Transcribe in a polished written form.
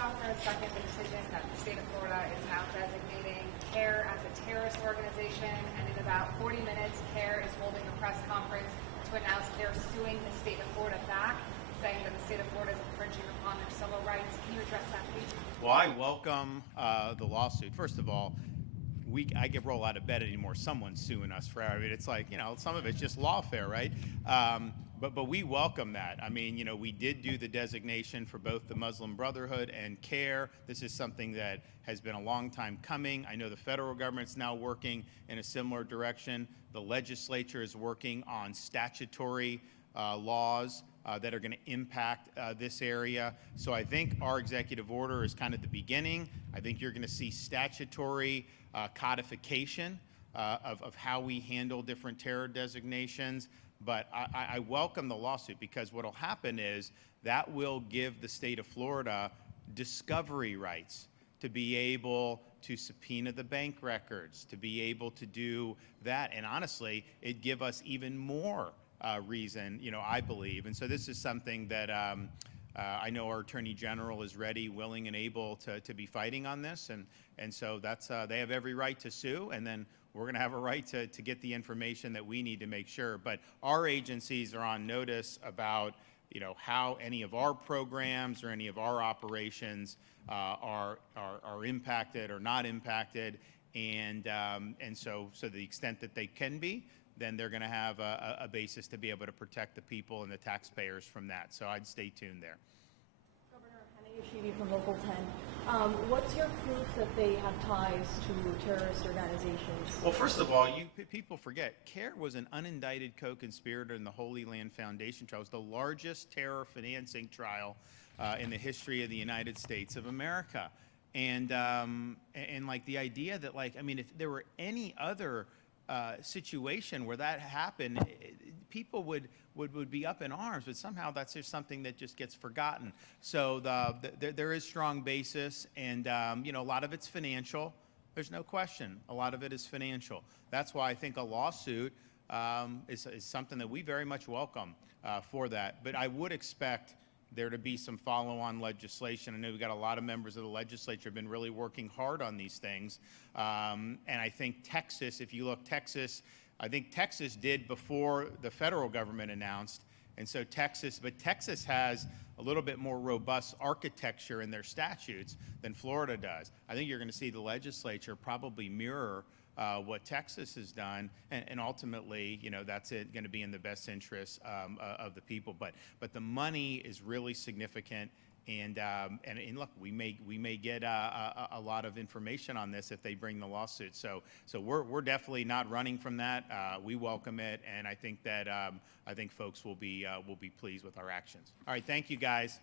after a second the decision that the state of Florida is now designating CAIR as a terrorist organization, and in about 40 minutes, CAIR is holding a press conference to announce they're suing the state of Florida back, saying that the state of Florida is infringing upon their civil rights. Can you address that, please? Well, I welcome the lawsuit. First of all, I get roll out of bed anymore. Someone's suing us for. I mean, it's like, some of it's just lawfare, right? But we welcome that. I mean, we did do the designation for both the Muslim Brotherhood and CAIR. This is something that has been a long time coming. I know the federal government's now working in a similar direction. The legislature is working on statutory laws that are going to impact this area. So I think our executive order is kind of the beginning. I think you're going to see statutory codification of how we handle different terror designations. But I welcome the lawsuit, because what will happen is that will give the state of Florida discovery rights to be able to subpoena the bank records, to be able to do that. And honestly, it'd give us even more reason, I believe. And so this is something that I know our Attorney General is ready, willing, and able to be fighting on this. And so that's they have every right to sue, and then we're going to have a right to get the information that we need to make sure. But our agencies are on notice about how any of our programs or any of our operations are impacted or not impacted, and so to the extent that they can be, then they're going to have a basis to be able to protect the people and the taxpayers from that. So I'd stay tuned there. Governor Hanayushibi from Local 10. What's your proof that they have ties to terrorist organizations? Well, first of all, people forget, CAIR was an unindicted co-conspirator in the Holy Land Foundation trial. It was the largest terror financing trial in the history of the United States of America. And like the idea that, if there were any other situation where that happened, people would be up in arms, but somehow that's just something that just gets forgotten. So there is strong basis, and a lot of it's financial. There's no question. A lot of it is financial. That's why I think a lawsuit is something that we very much welcome for that. But I would expect there to be some follow-on legislation. I know we've got a lot of members of the legislature have been really working hard on these things. And I think Texas, if you look, I think Texas did before the federal government announced. And so Texas has a little bit more robust architecture in their statutes than Florida does. I think you're going to see the legislature probably mirror what Texas has done, and ultimately, that's going to be in the best interest of the people. But the money is really significant, and look, we may get a lot of information on this if they bring the lawsuit. So we're definitely not running from that. We welcome it, and I think that folks will be pleased with our actions. All right, thank you guys.